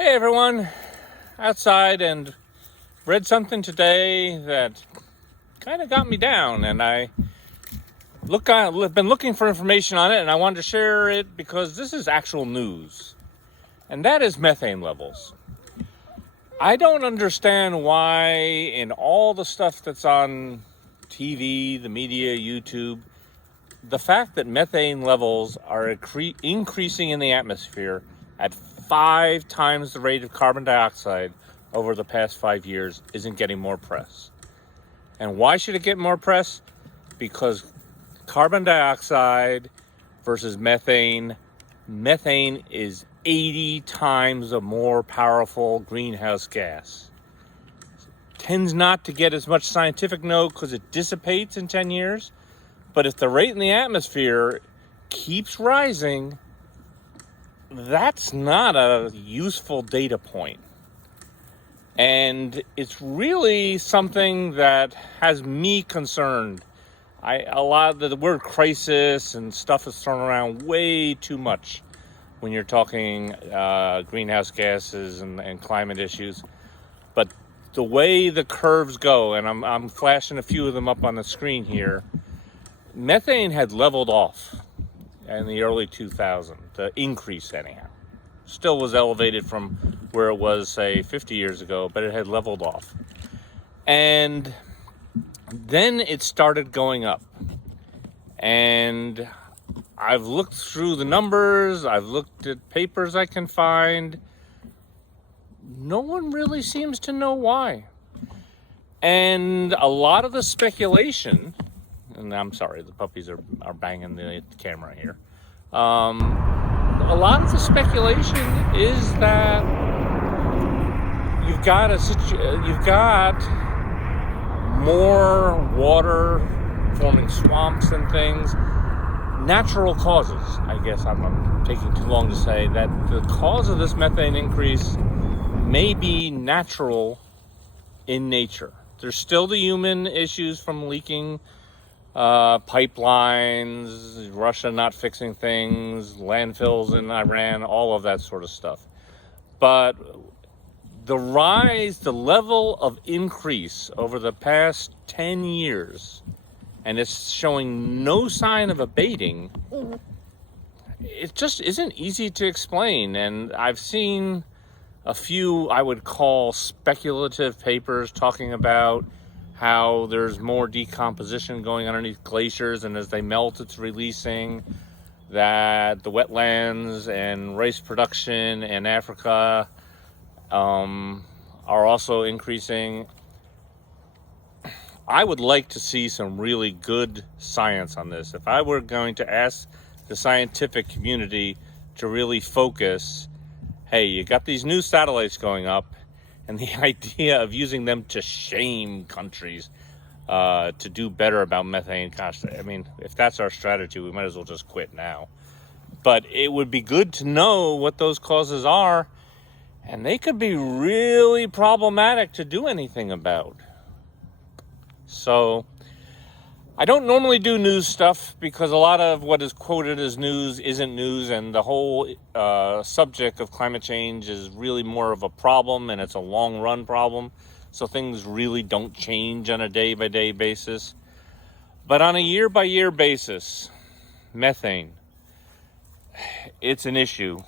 Hey everyone, outside and read something today that kind of got me down, and I've been looking for information on it, and I wanted to share it because this is actual news, and that is methane levels. I don't understand why in all the stuff that's on TV, the media, YouTube, the fact that methane levels are increasing in the atmosphere at 5 times the rate of carbon dioxide over the past 5 years isn't getting more press. And why should it get more press? Because carbon dioxide versus methane is 80 times a more powerful greenhouse gas. Tends not to get as much scientific note because it dissipates in 10 years. But if the rate in the atmosphere keeps rising, that's not a useful data point. And it's really something that has me concerned. A lot of the word crisis and stuff is thrown around way too much when you're talking greenhouse gases and climate issues. But the way the curves go, and I'm flashing a few of them up on the screen here, methane had leveled off in the early 2000s, the increase anyhow. Still was elevated from where it was, say, 50 years ago, but it had leveled off. And then it started going up. And I've looked through the numbers, I've looked at papers I can find. No one really seems to know why. And a lot of the speculation, and I'm sorry, the puppies are banging the camera here. A lot of the speculation is that you've got more water forming swamps and things. Natural causes, I guess I'm taking too long to say, that the cause of this methane increase may be natural in nature. There's still the human issues from leaking pipelines, Russia not fixing things, landfills in Iran, all of that sort of stuff. But the level of increase over the past 10 years, and it's showing no sign of abating, it just isn't easy to explain. And I've seen a few, I would call, speculative papers talking about how there's more decomposition going underneath glaciers, and as they melt, it's releasing, that the wetlands and rice production in Africa are also increasing. I would like to see some really good science on this. If I were going to ask the scientific community to really focus, hey, you got these new satellites going up, and the idea of using them to shame countries to do better about methane, gosh, I mean, if that's our strategy, we might as well just quit now. But it would be good to know what those causes are, and they could be really problematic to do anything about. So I don't normally do news stuff because a lot of what is quoted as news isn't news, and the whole subject of climate change is really more of a problem, and it's a long run problem. So things really don't change on a day-by-day basis. But on a year-by-year basis, methane, it's an issue.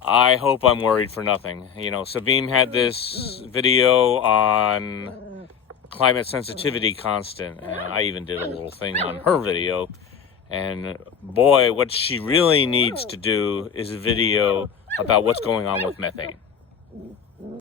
I hope I'm worried for nothing. You know, Sabine had this video on climate sensitivity constant, and I even did a little thing on her video. And boy, what she really needs to do is a video about what's going on with methane.